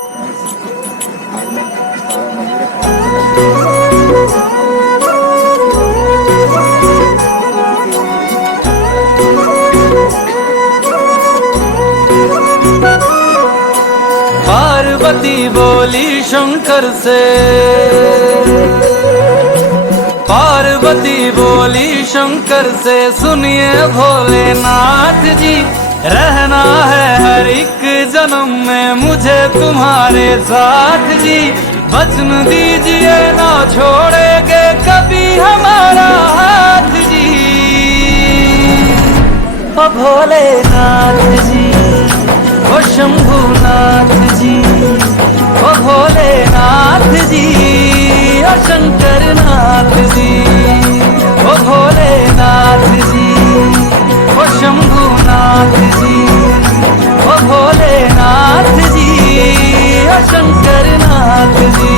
पार्वती बोली शंकर से, पार्वती बोली शंकर से, सुनिए भोलेनाथ जी, रहना है हर एक जन्म में मुझे तुम्हारे साथ जी। वचन दीजिए ना छोड़ेंगे कभी हमारा हाथ जी। ओ भोलेनाथ जी, ओ शंभुनाथ जी, ओ भोलेनाथ जी, ओ शंकरनाथ जी, ओ भोलेनाथ जी, ओ शंभुनाथ जी, ओ भोलेनाथ जी, ओ शंकरनाथ जी।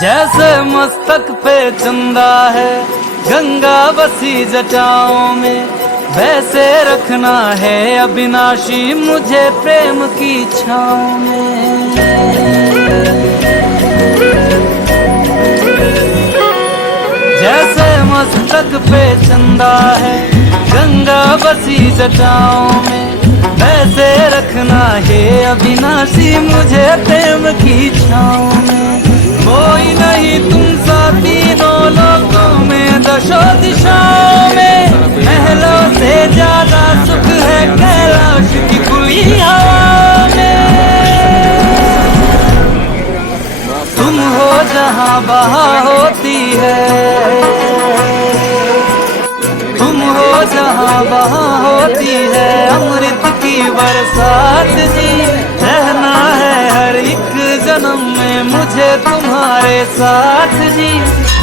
जैसे मस्तक पे चंदा है गंगा बसी जटाओं में, वैसे रखना है अविनाशी मुझे प्रेम की छाँव में। जैसे मस्तक पे चंदा है गंगा बसी जटाओं में, वैसे रखना है अविनाशी मुझे प्रेम की छाँव में। कोई नहीं तुम सा तीनों लोगों में, दशों दिशाओं में, महलों से ज्यादा सुख है कैलाश की खुली हवा में। तुम हो जहाँ बहार होती है, तुम हो जहाँ वहाँ होती है अमृत की बरसात जी। रहना है हर एक जन्म में मुझे तुम्हारे साथ जी।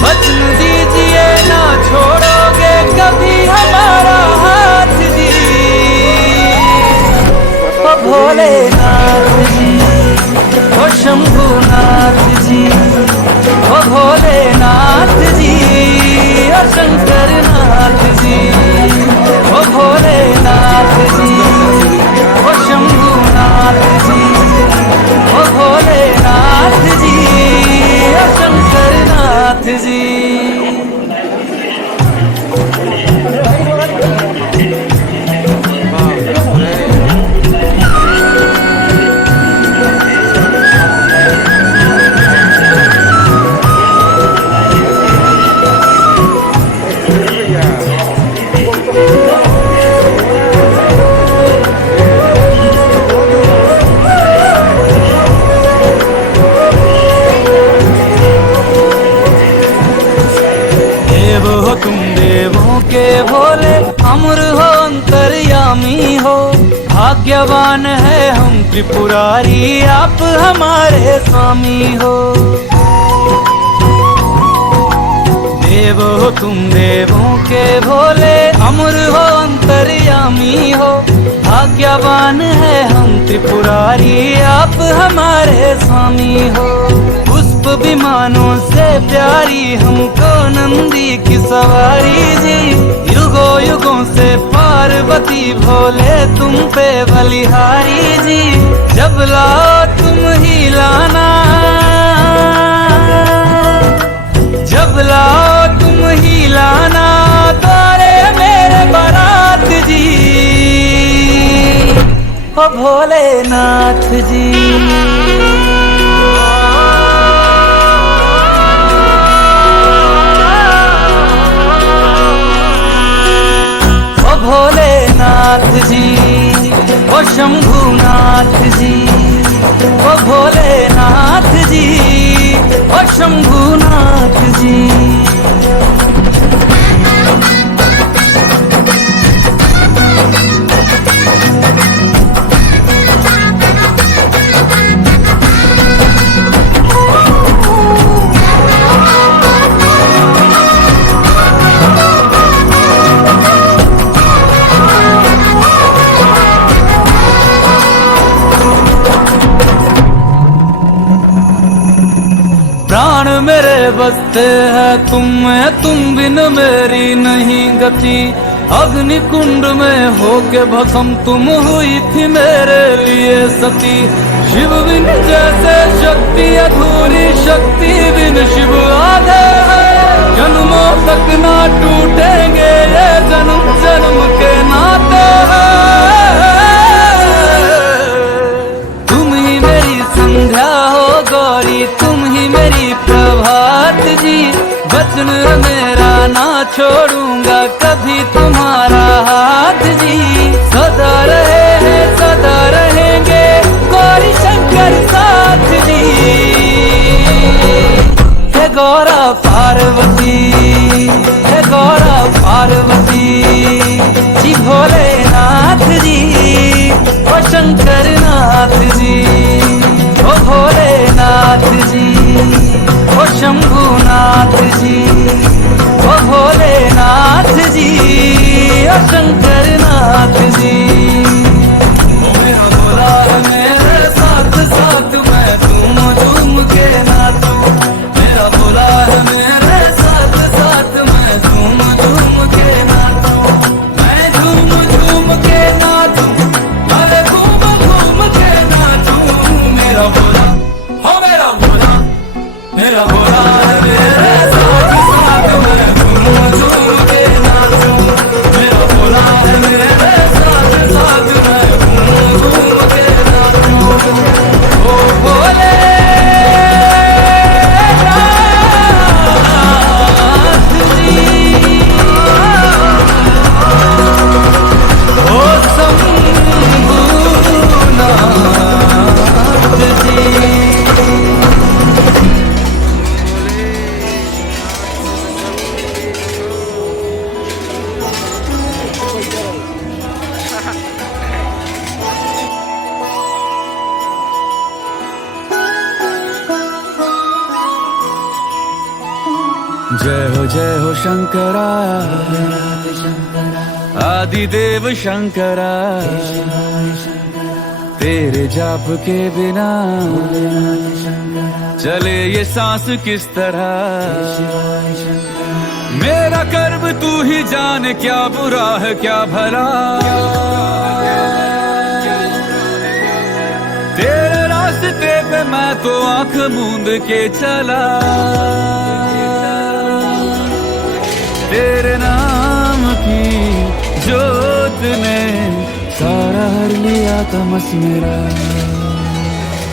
वचन दीजिए ना छोड़ोगे कभी हमारा हाथ जी। ओ भोलेनाथ जी, ओ शंभुनाथ जी, ओ भोलेनाथ जी, ओ शंकरनाथ जी, ओ भोलेनाथ जी, ओ शंभुनाथ जी, ओ भोलेनाथ जी, ओ शंकरनाथ जी। तुम देवों के भोले अमर हो अंतर्यामी हो, भाग्यवान है हम त्रिपुरारी आप हमारे स्वामी हो। देव हो तुम देवों के भोले अमर हो अंतर्यामी हो, भाग्यवान है हम त्रिपुरारी आप हमारे स्वामी हो। पुष्प विमानों से प्यारी हमको नंदी की सवारी जी, युगों युगों से पार्वती भोले तुम पे बलिहारी जी। जब लाओ तुम ही लाना, जब लाओ तुम ही लाना तारे मेरे बारात जी। ओ भोलेनाथ जी, भोलेनाथ जी, ओ शंभुनाथ जी, ओ भोलेनाथ जी, ओ शंभुनाथ जी। प्राण मेरे बसते हैं तुम में, तुम बिन मेरी नहीं गति। अग्नि कुंड में होके भस्म तुम हुई थी मेरे लिए सती। शिव बिन जैसे शक्ति अधूरी, शक्ति बिन शिव आधे है। जन्मों तक ना टूटेंगे ये जन्म जन्म के नाते हैं। तुम ही मेरी संध्या हो गौरी, तुम ही मेरी प्रभात जी। वचन मेरा ना छोड़ूंगा कभी तुम्हारा हाथ जी। सदा रहे हैं सदा रहेंगे गौरी शंकर साथ जी। हे गौरा पार्वती, हे गौरा पार्वती जी। भोलेनाथ जी, ओ शंकर नाथ जी, ओ भोलेनाथ जी, ओ शंभुनाथ जी, ओ भोलेनाथ जी, ओ शंकर नाथ जी। ओ मेरा भोला मेरे साथ साथ मैं झूम झूम के नाचूं। मेरा भोला है मेरे साथ साथ मैं झूम झूम के नाचूं। मैं झूम झूम के नाचूं, अरे घूम घूम के नाचूं। मेरा भोला हो मेरा भोला, मेरा भोला है मेरे साथ साथ मैं झूम झूम के नाचूं। मेरा भोला है मेरे साथ साथ मैं झूम झूम के नाचूं। ओ भोले जय हो शंकरा, आदिदेव शंकरा। तेरे जाप के बिना चले ये सांस किस तरह। मेरा कर्म तू ही जाने, क्या बुरा है क्या भला। तेरे रास्ते पे मैं तो आंख मूंद के चला। तेरे नाम की जोत ने सारा हर लिया तमस मेरा।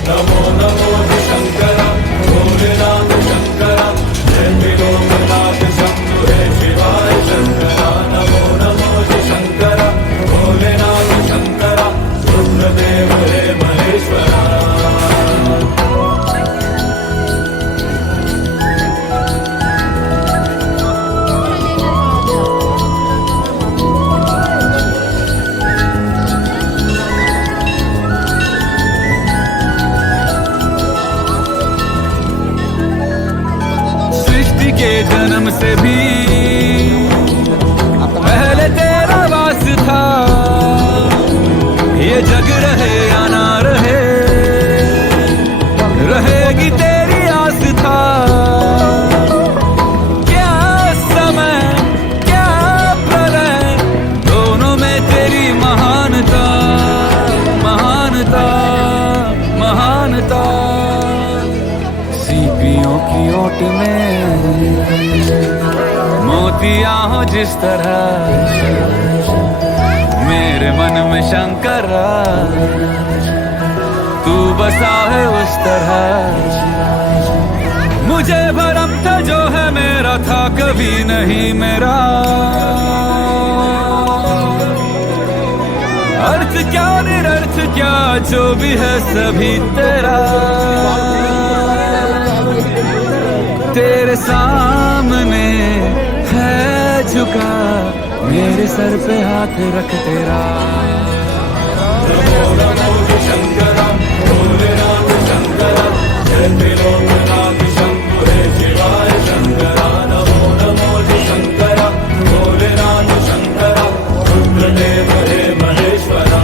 नमो नमो शंकरा, भोलेनाथ शंकरा। जय त्रिलोकनाथ शंभु हे शिवाय शंकरा। नमो नमो शंकरा, भोलेनाथ शंकरा। रुद्रदेव हे महेश्वरा। के जन्म से भी पहले तेरा वास था। ये जग रहे या ना रहे, रहेगी तेरी आस था। क्या समय क्या प्रलय, दोनों में तेरी महानता महानता महानता। सीपियों की ओट में मोतिया हो जिस तरह, मेरे मन में शंकरा तू बसा है उस तरह। मुझे भरम था जो है मेरा था कभी नहीं मेरा। अर्थ क्या निरर्थ क्या जो भी है सभी तेरा। तेरे सामने है झुका मेरे सर पे हाथ रख तेरा। नमो नमो शंकरा, भोलेनाथ शंकरा। जय त्रिलोकनाथ शंभु हे शिवाय शंकरा। नमो नमो शंकरा, भोलेनाथ शंकरा। रुद्रदेव हे महेश्वरा।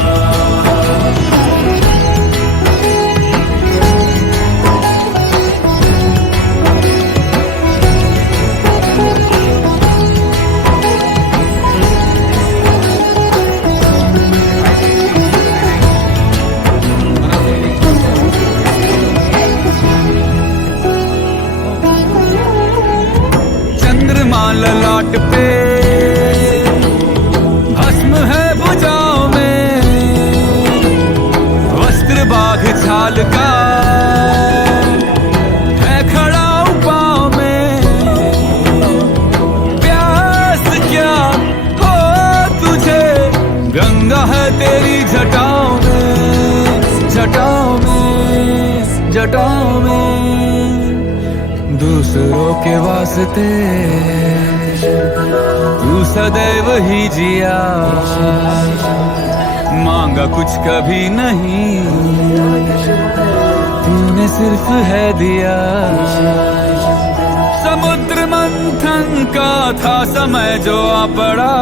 ललाट पे, भस्म है भुजाओं में, वस्त्र बाघ छाल का है खड़ा पाँव में। प्यास क्या हो तुझे, गंगा है तेरी जटाओं में, जटाओं में, जटाओं में। दूसरों के वास्ते तू सदैव ही जिया, मांगा कुछ कभी नहीं, तूने सिर्फ है दिया। समुद्र मंथन का था समय जो आ पड़ा,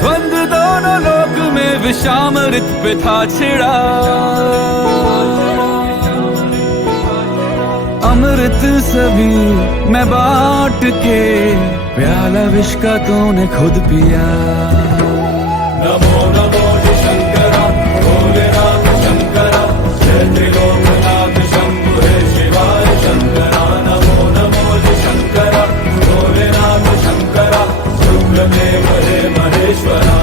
द्वंद दोनों लोक में विषामृत पे था छिड़ा। अमृत सभी मैं बांट के, प्याला विष का तूने खुद पिया। नमो नमो शंकरा, भोलेनाथ शंकरा, जय त्रिलोकनाथ शंभु हे शिवाय शंकरा। नमो नमो शंकरा, भोलेनाथ शंकरा, रुद्रदेव हे महेश्वरा।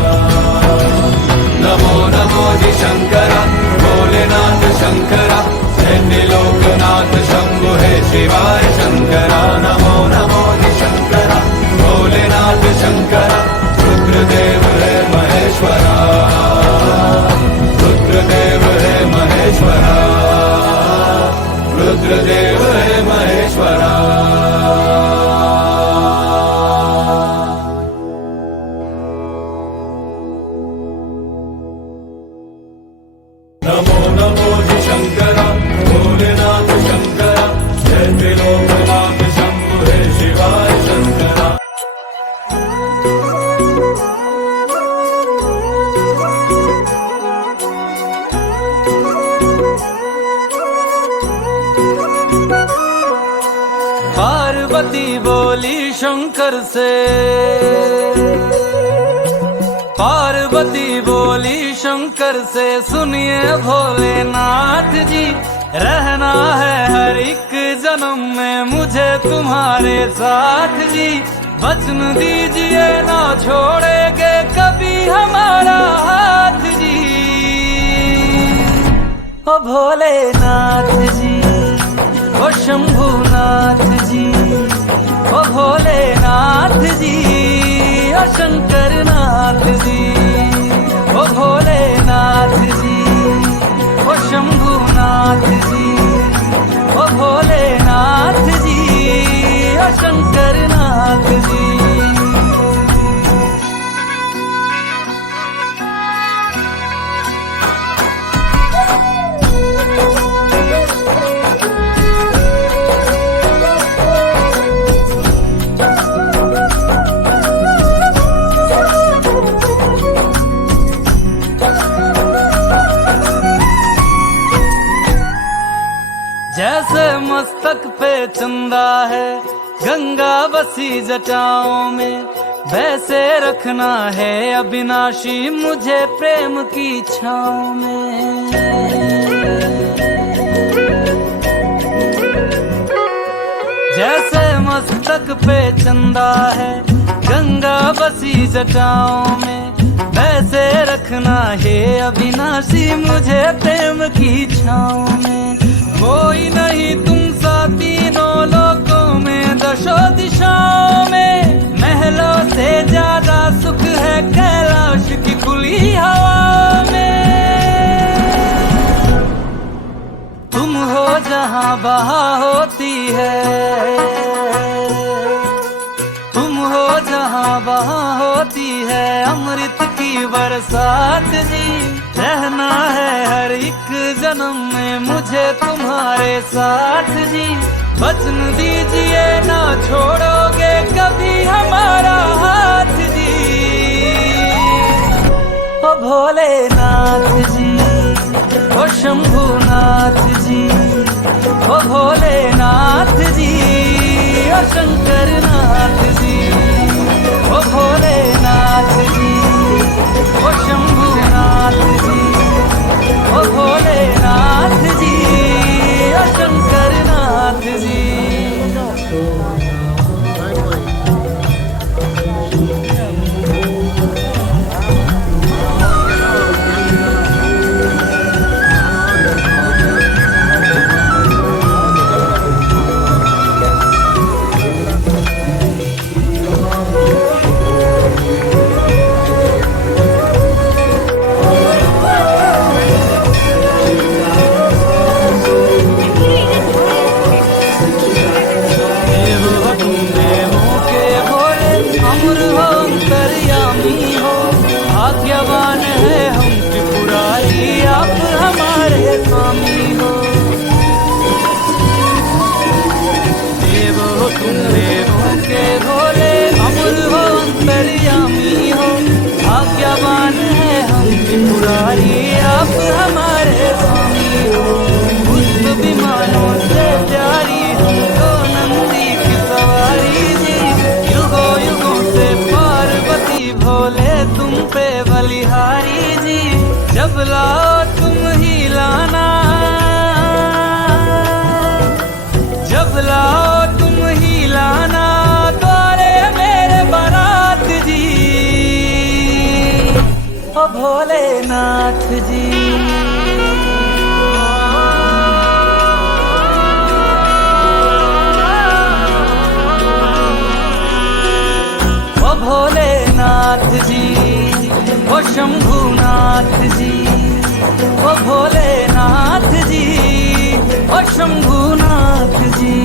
नमो नमो शंकरा, भोलेनाथ शंकरा, जय त्रिलोकनाथ शंभु हे शिवाय शंकरा। नमो नमो शंकरा, भोलेनाथ शंकरा, रुद्रदेव हे महेश्वरा, रुद्रदेव हे महेश्वरा, रुद्रदेव हे महेश्वरा। नमो नमो शंकरा, भोलेनाथ शंकरा, जय त्रिलोकनाथ शंभु हे शिवाय शंकरा। पार्वती बोली शंकर से, पार्वती बोली शंकर से, सुनिए भोलेनाथ जी, रहना है हर एक जन्म में मुझे तुम्हारे साथ जी। वचन दीजिए ना छोड़ेंगे कभी हमारा हाथ जी। ओ भोलेनाथ जी, ओ शंभुनाथ जी, ओ भोलेनाथ जी, ओ शंकरनाथ जी, ओ भोलेनाथ जी, ओ शंभुनाथ जी, ओ भोलेनाथ जी, ओ शंकरनाथ जी। जैसे मस्तक पे चंदा है, गंगा बसी जटाओं में, वैसे रखना है अविनाशी मुझे प्रेम की छाँव में। जैसे मस्तक पे चंदा है, गंगा बसी जटाओं में, वैसे रखना है अविनाशी मुझे प्रेम की छाँव में। कोई नहीं तुम सा तीनों लोकों में, दशों दिशाओं में, महलों से ज्यादा सुख है कैलाश की खुली हवा में। तुम हो जहाँ बहा होती है, तुम हो जहाँ बहा होती है अमृत की बरसात जी। रहना है हर एक जन्म में मुझे तुम्हारे साथ जी। वचन दीजिए ना छोड़ोगे कभी हमारा हाथ जी। ओ भोलेनाथ जी, ओ शंभुनाथ जी, ओ भोलेनाथ जी, ओ शंकरनाथ जी, ओ भोलेनाथ जी, ओ शंभुनाथ जी, ओ भोलेनाथ जी, ओ शंकरनाथ जी। ओ भोलेनाथ जी। ओ भोलेनाथ जी, ओ शंभुनाथ जी, ओ भोलेनाथ जी, ओ शंभुनाथ जी।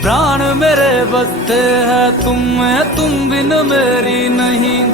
प्राण मेरे बसते हैं तुम में, तुम बिन मेरी नहीं।